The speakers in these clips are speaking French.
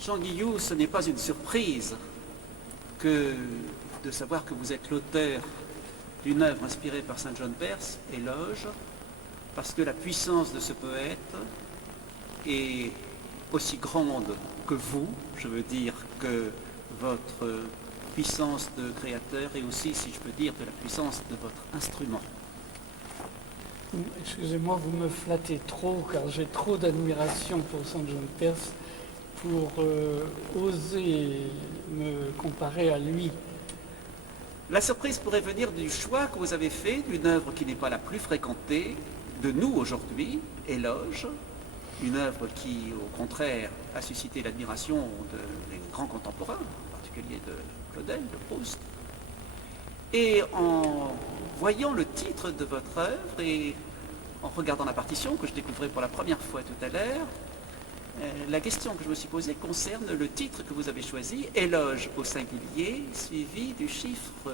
Jean Guillou, ce n'est pas une surprise que de savoir que vous êtes l'auteur d'une œuvre inspirée par Saint John Perse, Éloge, parce que la puissance de ce poète est aussi grande que vous, je veux dire que votre puissance de créateur et aussi, si je peux dire, de la puissance de votre instrument. Excusez-moi, vous me flattez trop, car j'ai trop d'admiration pour Saint John Perse pour oser me comparer à lui. La surprise pourrait venir du choix que vous avez fait d'une œuvre qui n'est pas la plus fréquentée de nous aujourd'hui, Éloge, une œuvre qui, au contraire, a suscité l'admiration des grands contemporains, en particulier de Claudel, de Proust. Et en voyant le titre de votre œuvre et en regardant la partition que je découvrais pour la première fois tout à l'heure, la question que je me suis posée concerne le titre que vous avez choisi, Éloge au singulier, suivi du chiffre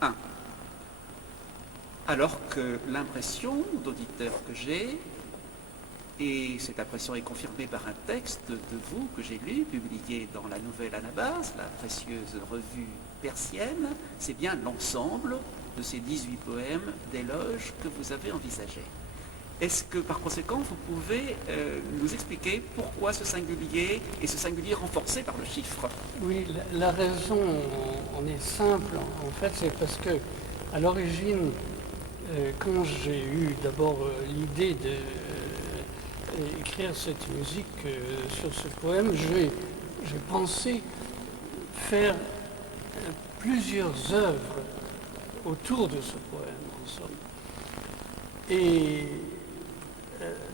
1. Alors que l'impression d'auditeur que j'ai, et cette impression est confirmée par un texte de vous que j'ai lu, publié dans la Nouvelle Anabase, la précieuse revue persienne, c'est bien l'ensemble de ces 18 poèmes d'éloge que vous avez envisagés. Est-ce que, par conséquent, vous pouvez nous expliquer pourquoi ce singulier et ce singulier renforcé par le chiffre? Oui, la raison en est simple. En fait, c'est parce que, à l'origine, quand j'ai eu d'abord l'idée d'écrire cette musique sur ce poème, j'ai pensé faire plusieurs œuvres autour de ce poème, en somme. Et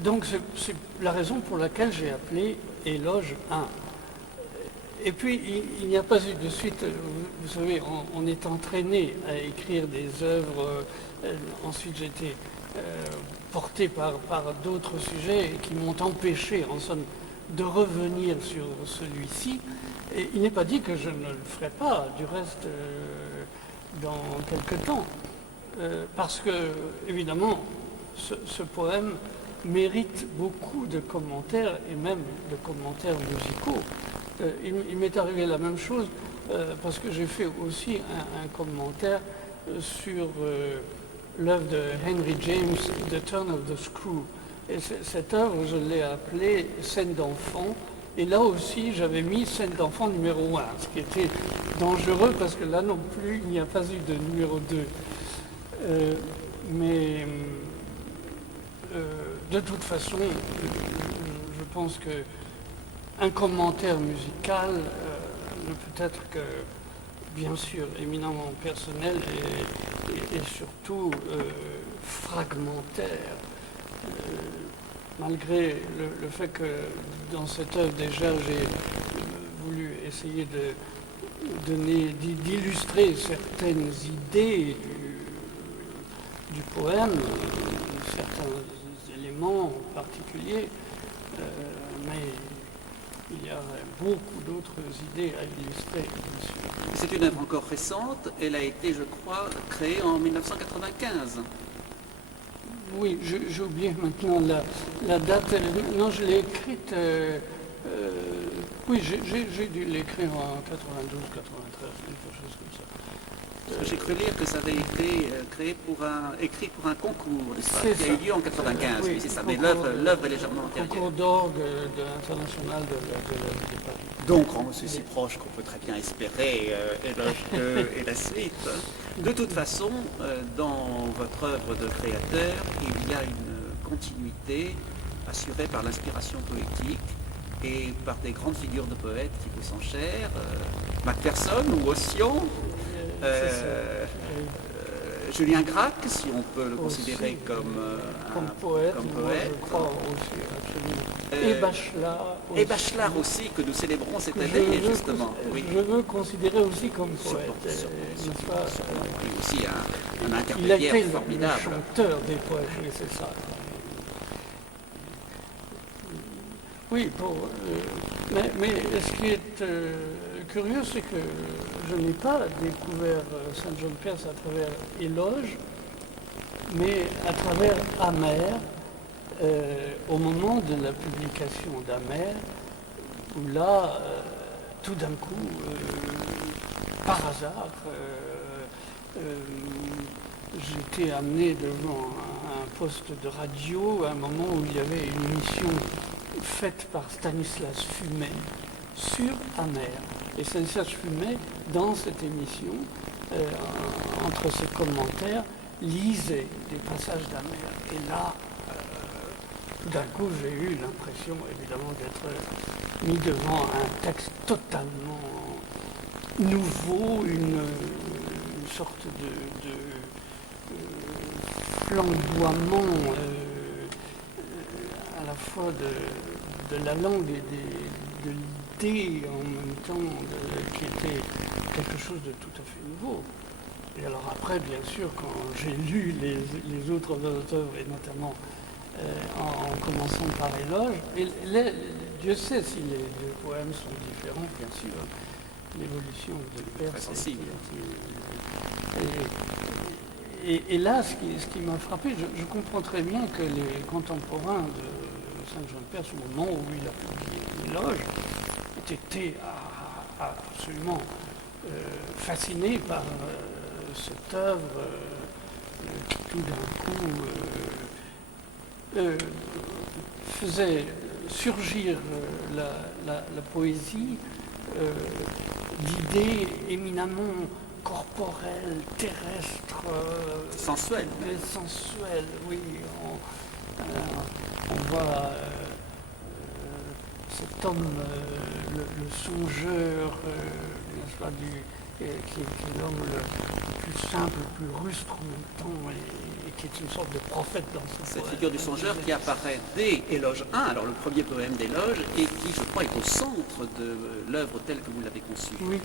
donc c'est la raison pour laquelle j'ai appelé Éloge 1. Et puis il n'y a pas eu de suite, vous savez, on est entraîné à écrire des œuvres, ensuite j'ai été porté par d'autres sujets qui m'ont empêché en somme de revenir sur celui-ci. Et il n'est pas dit que je ne le ferai pas, du reste, dans quelque temps. Parce que, évidemment, ce poème mérite beaucoup de commentaires et même de commentaires musicaux. Il m'est arrivé la même chose parce que j'ai fait aussi un commentaire sur l'œuvre de Henry James, The Turn of the Screw. Et cette œuvre, je l'ai appelée Scène d'enfant. Et là aussi, j'avais mis Scène d'enfant numéro 1, ce qui était dangereux parce que là non plus, il n'y a pas eu de numéro 2. Mais de toute façon, je pense qu'un commentaire musical ne peut être que, bien sûr, éminemment personnel et surtout fragmentaire. Malgré le fait que dans cette œuvre déjà j'ai voulu essayer d'illustrer certaines idées du poème, certains éléments particuliers, mais il y a beaucoup d'autres idées à illustrer. C'est une œuvre encore récente, elle a été, je crois, créée en 1995. Oui, j'ai oublié maintenant la date. Non, je l'ai écrite. Oui, j'ai dû l'écrire en 92, 93, quelque chose comme ça. J'ai cru lire que ça avait été écrit pour un concours, qui a eu lieu en 95. Oui, c'est ça, mais l'œuvre est légèrement antérieure. Concours d'orgue de l'international de Paris. Donc, c'est si proche qu'on peut très bien espérer Éloge 2 et la suite. De toute façon, dans votre œuvre de créateur, il y a une continuité assurée par l'inspiration poétique et par des grandes figures de poètes qui vous sont chères, Macpherson ou Ossian, Julien Gracq, si on peut le considérer comme poète. Je crois aussi, absolument. Et Bachelard aussi, que nous célébrons cette année, justement. Oui. Je veux considérer aussi comme poète. Lui aussi un intermédiaire il a été formidable. Le chanteur des poètes, oui, c'est ça. Oui, mais ce qui est curieux, c'est que je n'ai pas découvert Saint John Perse à travers Éloge, mais à travers Amer. Au moment de la publication d'Amer, où là, tout d'un coup, par hasard, j'étais amené devant un poste de radio à un moment où il y avait une émission faite par Stanislas Fumet sur Amer. Et Stanislas Fumet, dans cette émission, entre ses commentaires, lisait des passages d'Amer. Et là, tout d'un coup, j'ai eu l'impression, évidemment, d'être mis devant un texte totalement nouveau, une sorte de flamboiement à la fois de la langue et de l'idée en même temps, qui était quelque chose de tout à fait nouveau. Et alors après, bien sûr, quand j'ai lu les autres œuvres, et notamment en commençant par Éloge, et Dieu sait si les deux poèmes sont différents, bien sûr. L'évolution de Père, c'est sensible. Et là, ce qui m'a frappé, je comprends très bien que les contemporains de Saint-Jean-de-Perse, au moment où il a publié Éloge, étaient absolument fascinés par cette œuvre qui tout d'un coup faisait surgir la poésie d'idées éminemment corporelles, terrestres, sensuelles, oui. On voit cet homme, le songeur, n'est-ce pas, qui est l'homme le plus simple, le plus rustre en même temps, et qui est une sorte de prophète dans ce Cette figure du songeur qui apparaît dès Éloge 1, alors le premier poème d'Éloge, et qui, je crois, est au centre de l'œuvre telle que vous l'avez conçue. Oui,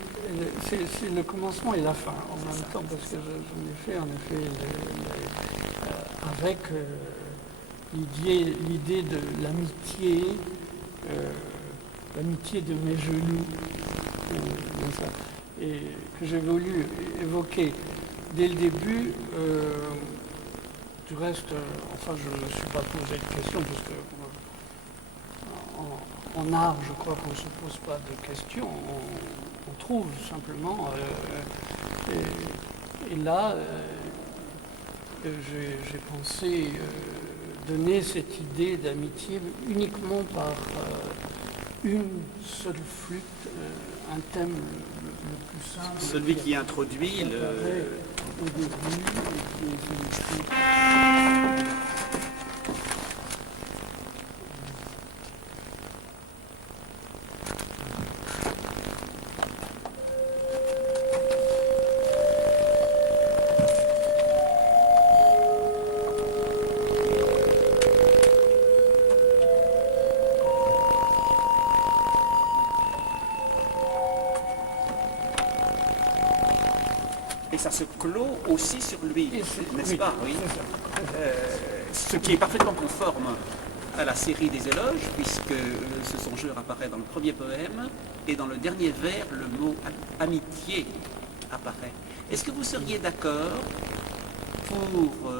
c'est le commencement et la fin en même temps, parce que j'en ai fait, en effet, avec l'idée de l'amitié, l'amitié de mes genoux, et que j'ai voulu évoquer dès le début. Du reste, enfin, je ne me suis pas posé de questions, parce que en art, je crois qu'on ne se pose pas de questions, on trouve simplement. Et là, j'ai pensé donner cette idée d'amitié uniquement par une seule flûte, un thème le plus simple. Celui qui introduit le... Au début, et qui est Et ça se clôt aussi sur lui, n'est-ce pas? Oui. Ce qui est parfaitement conforme à la série des éloges, puisque ce songeur apparaît dans le premier poème, et dans le dernier vers, le mot amitié apparaît. Est-ce que vous seriez d'accord pour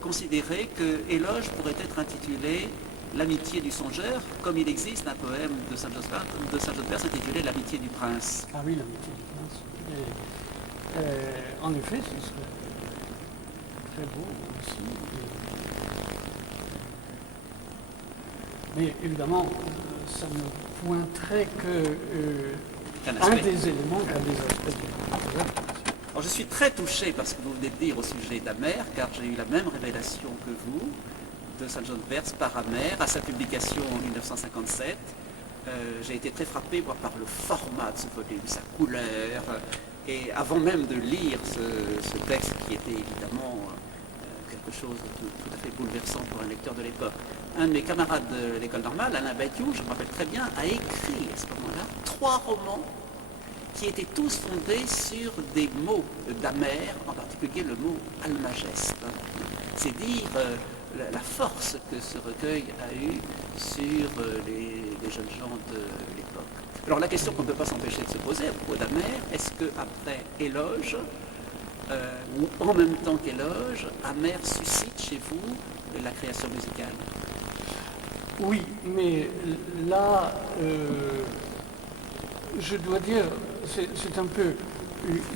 considérer que Éloge pourrait être intitulé L'amitié du songeur, comme il existe un poème de Saint-Jean-de-Perse intitulé L'amitié du prince? Ah oui, l'amitié du prince. En effet, ce serait très beau aussi. Mais évidemment, ça ne pointerait que un des éléments, un des aspects. Alors, je suis très touché par ce que vous venez de dire au sujet d'Amer, car j'ai eu la même révélation que vous de Saint-Jean-de-Perse par Amer à sa publication en 1957. J'ai été très frappé par le format de ce volume, sa couleur. Et avant même de lire ce texte qui était évidemment quelque chose de tout à fait bouleversant pour un lecteur de l'époque, un de mes camarades de l'école normale, Alain Badiou, je me rappelle très bien, a écrit à ce moment-là 3 romans qui étaient tous fondés sur des mots d'Amer, en particulier le mot almageste. C'est dire la force que ce recueil a eue sur les jeunes gens de l'époque. Alors la question qu'on ne peut pas s'empêcher de se poser à propos d'Amer, est-ce qu'après Éloge, ou en même temps qu'Éloge, Amer suscite chez vous la création musicale? Oui, mais là, je dois dire, c'est un peu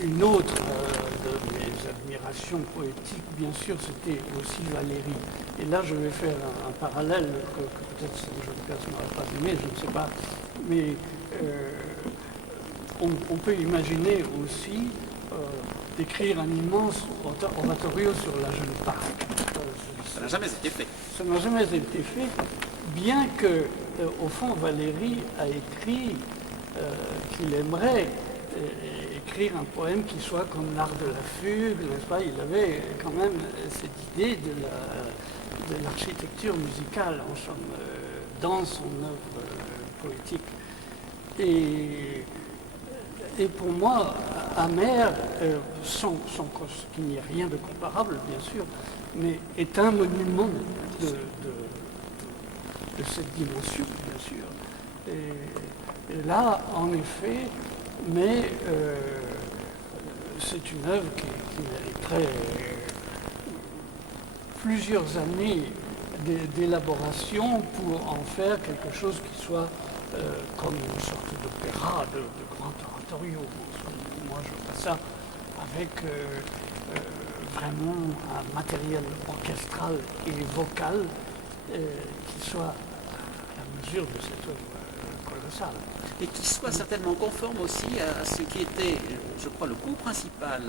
une autre de mes admirations poétiques, bien sûr, c'était aussi Valérie. Et là, je vais faire un parallèle que peut-être Saint-John Perse n'aurait pas aimé, je ne sais pas. Mais on peut imaginer aussi d'écrire un immense oratorio sur la Jeune Parc. Ça n'a jamais été fait. Ça n'a jamais été fait, bien que, au fond, Valérie a écrit qu'il aimerait écrire un poème qui soit comme l'art de la fugue, n'est-ce pas? Il avait quand même cette idée de l'architecture musicale, en somme, dans son œuvre poétique. Et pour moi, Amer, sans qu'il n'y ait rien de comparable, bien sûr, mais est un monument de cette dimension, bien sûr. Et là, en effet, mais c'est une œuvre qui mériterait plusieurs années d'élaboration pour en faire quelque chose qui soit comme une sorte d'opéra, de grand oratorio. Moi, je fais ça avec vraiment un matériel orchestral et vocal qui soit à la mesure de cette œuvre colossale. Et qui soit certainement conforme aussi à ce qui était, je crois, le coup principal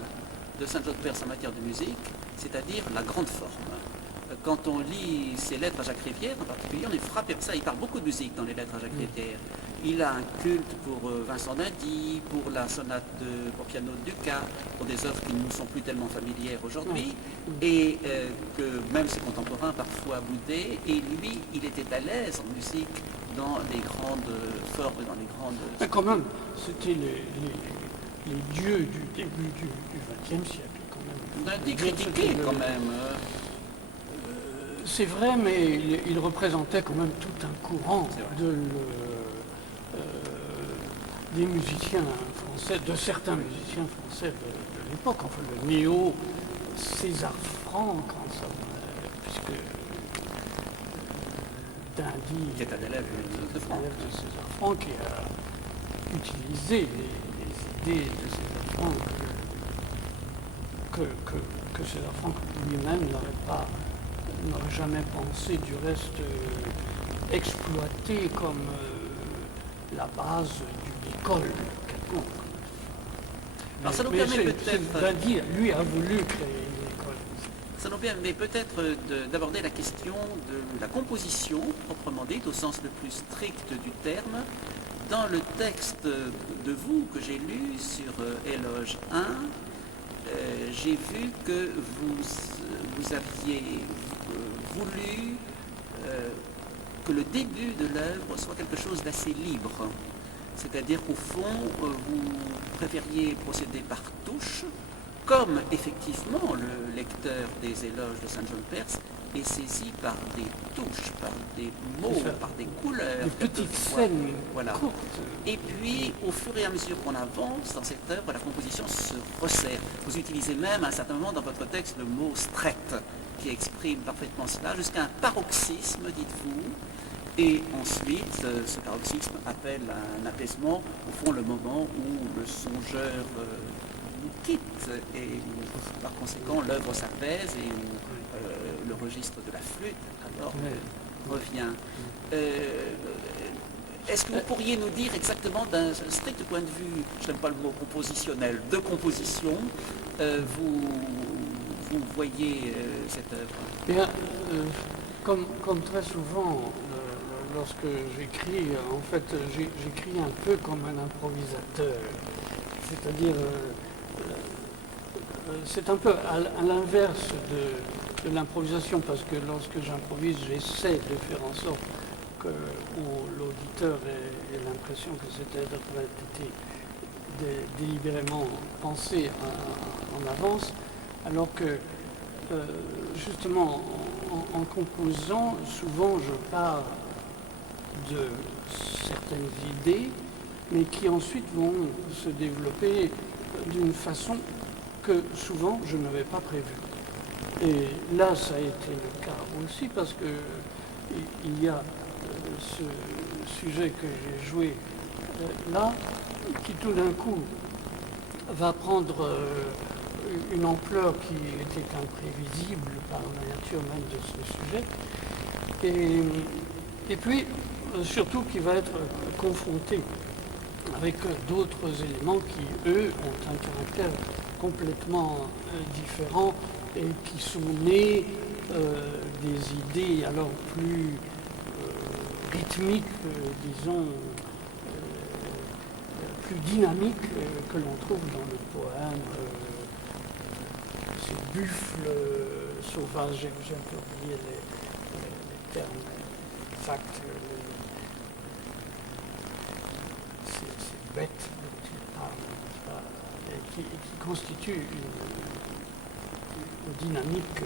de Saint-John Perse en matière de musique, c'est-à-dire la grande forme. Quand on lit ses lettres à Jacques Rivière, en particulier, on est frappé par ça. Il parle beaucoup de musique dans les lettres à Jacques Rivière. Il a un culte pour Vincent d'Indy, pour la sonate pour piano de Dukas, pour des œuvres qui ne nous sont plus tellement familières aujourd'hui, et que même ses contemporains parfois boudaient. Et lui, il était à l'aise en musique dans les grandes formes, dans les grandes... Mais quand même, c'était les dieux du début du XXe siècle, quand même. On a été critiqué quand même. C'est vrai, mais il représentait quand même tout un courant des musiciens français, de certains musiciens français de l'époque, enfin le néo César Franck, puisque Dindy qui est un élève de Franck. César Franck qui a utilisé les idées de César Franck que César Franck lui-même n'aurait jamais pensé, du reste, exploité comme la base d'une école quelconque. Alors ça nous permet peut-être... Dindy, lui, a voulu créer une école. Ça nous permet peut-être d'aborder la question de la composition, proprement dite, au sens le plus strict du terme. Dans le texte de vous que j'ai lu sur Éloge 1, j'ai vu que vous aviez voulu que le début de l'œuvre soit quelque chose d'assez libre. C'est-à-dire qu'au fond, vous préfériez procéder par touche, comme effectivement le lecteur des éloges de Saint-John Perse est saisi par des touches, par des mots, par des couleurs. Des petites scènes courtes. Et puis, au fur et à mesure qu'on avance dans cette œuvre, la composition se resserre. Vous utilisez même à un certain moment dans votre texte le mot strette, qui exprime parfaitement cela, jusqu'à un paroxysme, dites-vous. Et ensuite, ce paroxysme appelle un apaisement, au fond le moment où le songeur nous quitte et où, par conséquent, l'œuvre s'apaise et où le registre de la flûte alors revient. Est-ce que vous pourriez nous dire exactement, d'un strict point de vue, je n'aime pas le mot compositionnel, de composition, vous voyez cette œuvre? Bien, comme très souvent, lorsque j'écris, en fait, j'écris un peu comme un improvisateur. C'est-à-dire, c'est un peu à l'inverse de l'improvisation, parce que lorsque j'improvise, j'essaie de faire en sorte que l'auditeur ait l'impression que cette œuvre a été délibérément pensée en avance, alors que, justement, en composant, souvent je pars de certaines idées, mais qui ensuite vont se développer d'une façon que souvent je n'avais pas prévue. Et là, ça a été le cas aussi, parce que il y a ce sujet que j'ai joué là, qui tout d'un coup va prendre une ampleur qui était imprévisible par la nature même de ce sujet, et puis surtout qui va être confronté avec d'autres éléments qui, eux, ont un caractère complètement différent et qui sont nés des idées alors plus rythmiques, disons, plus dynamiques que l'on trouve dans le poème. Ces buffles sauvages, j'ai un peu oublié les termes exacts, ces bêtes dont il parle, et qui constituent une dynamique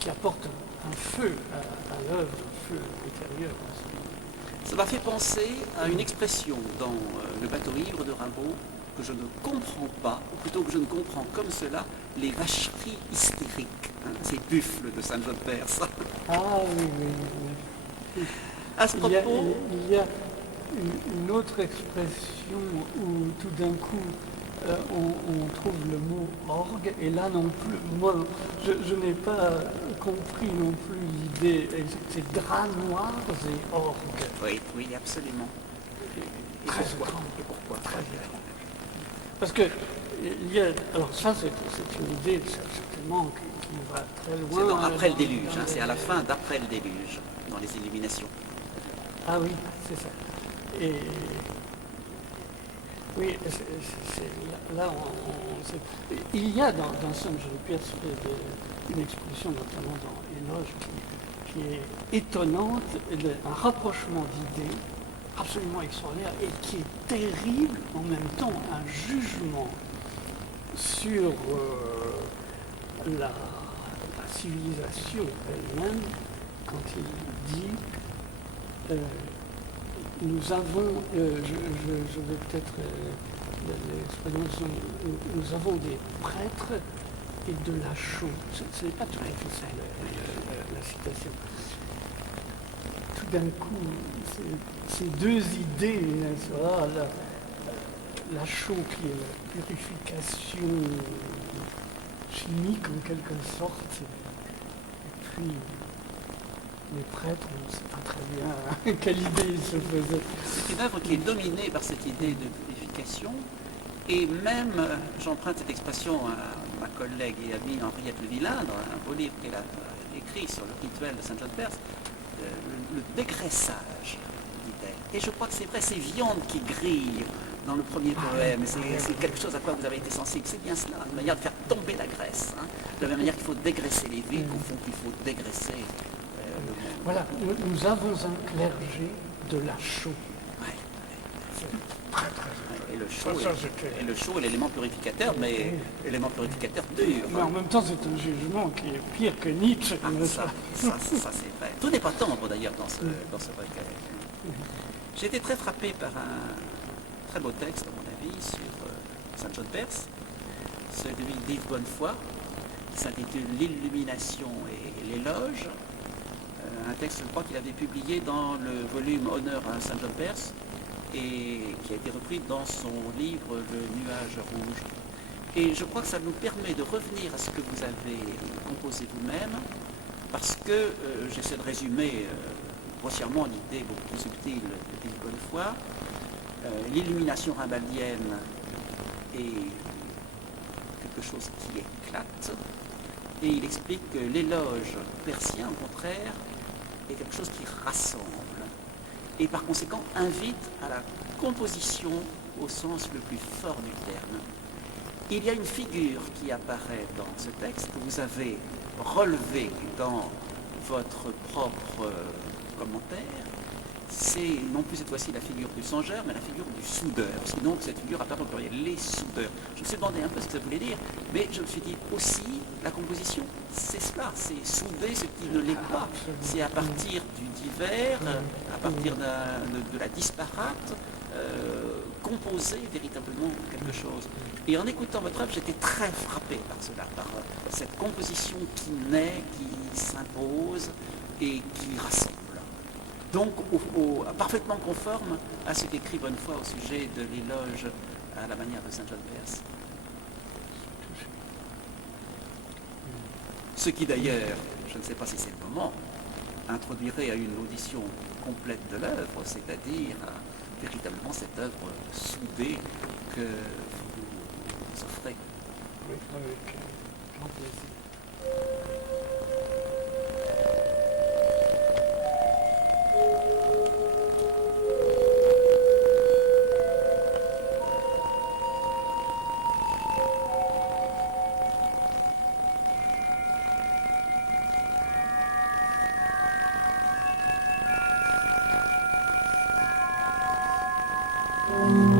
qui apporte un feu à l'œuvre, un feu intérieur. Ça m'a fait penser à une expression dans le bateau ivre de Rimbaud que je ne comprends pas, ou plutôt que je ne comprends comme cela, les vacheries hystériques, ces buffles de Saint John Perse. Ah oui, oui, oui. À ce propos, il y a une autre expression où tout d'un coup on trouve le mot orgue, et là non plus, moi je n'ai pas compris non plus l'idée, c'est draps noirs et orgue. oui, oui, absolument. Et Très pourquoi étrange. Et pourquoi Très étrange. Parce que il y a, alors ça c'est une idée certainement qui va très loin. C'est après le déluge, c'est à la fin d'après le déluge, dans les illuminations. Ah oui, c'est ça. Et oui, là, il y a dans Saint John Perse une expression, notamment dans Éloge, qui est étonnante, un rapprochement d'idées absolument extraordinaire et qui est terrible, en même temps un jugement sur la civilisation elle-même, quand il dit nous avons, je vais peut-être l'expression, nous avons des prêtres et de la chaux. Ce n'est pas tout à fait ça la citation. Tout d'un coup, ces deux idées, n'est-ce pas, la chaux qui est la purification chimique en quelque sorte, et puis les prêtres, on ne sait pas très bien quelle idée ils se faisaient. C'est une œuvre qui est dominée par cette idée de purification, et même, j'emprunte cette expression à ma collègue et amie Henriette Le Villain, dans un beau livre qu'elle a écrit sur le rituel de Saint John Perse, le dégraissage, dit-elle. Et je crois que c'est vrai, ces viandes qui grillent dans le premier poème, c'est quelque chose à quoi vous avez été sensible. C'est bien cela, une manière de faire tomber la graisse. De la même manière qu'il faut dégraisser les vies, qu'au fond qu'il faut dégraisser le monde. Voilà, nous avons un clergé de la chaux. Ouais. Très, très Et le chaud est l'élément purificateur, mais l'élément purificateur dur. Mais en même temps, c'est un jugement qui est pire que Nietzsche. Ça c'est vrai. Tout n'est pas tendre d'ailleurs dans ce recueil. J'ai été très frappé par un très beau texte, à mon avis, sur Saint John Perse, celui d'Yves Bonnefoy, qui s'intitule L'illumination et l'éloge. Un texte, je crois, qu'il avait publié dans le volume Honneur à Saint John Perse, et qui a été repris dans son livre Le nuage rouge. Et je crois que ça nous permet de revenir à ce que vous avez composé vous-même, parce que j'essaie de résumer grossièrement l'idée beaucoup plus subtile de Yves Bonnefoy. L'illumination rimbaldienne est quelque chose qui éclate, et il explique que l'éloge persien, au contraire, est quelque chose qui rassemble, et par conséquent invite à la composition au sens le plus fort du terme. Il y a une figure qui apparaît dans ce texte que vous avez relevée dans votre propre commentaire. C'est non plus cette fois-ci la figure du songeur, mais la figure du soudeur. Sinon, cette figure apparaît au pluriel, les soudeurs. Je me suis demandé un peu ce que ça voulait dire, mais je me suis dit aussi, la composition, c'est cela, c'est souder ce qui ne l'est pas. C'est à partir du divers, à partir de la disparate, composer véritablement quelque chose. Et en écoutant votre œuvre, j'étais très frappé par cela, par cette composition qui naît, qui s'impose et qui rassemble. donc parfaitement conforme à ce qu'écrit Bonnefoy au sujet de l'éloge à la manière de Saint John Perse. Ce qui d'ailleurs, je ne sais pas si c'est le moment, introduirait à une audition complète de l'œuvre, c'est-à-dire véritablement cette œuvre soudée que vous offrez. Oui, avec grand plaisir. Thank you.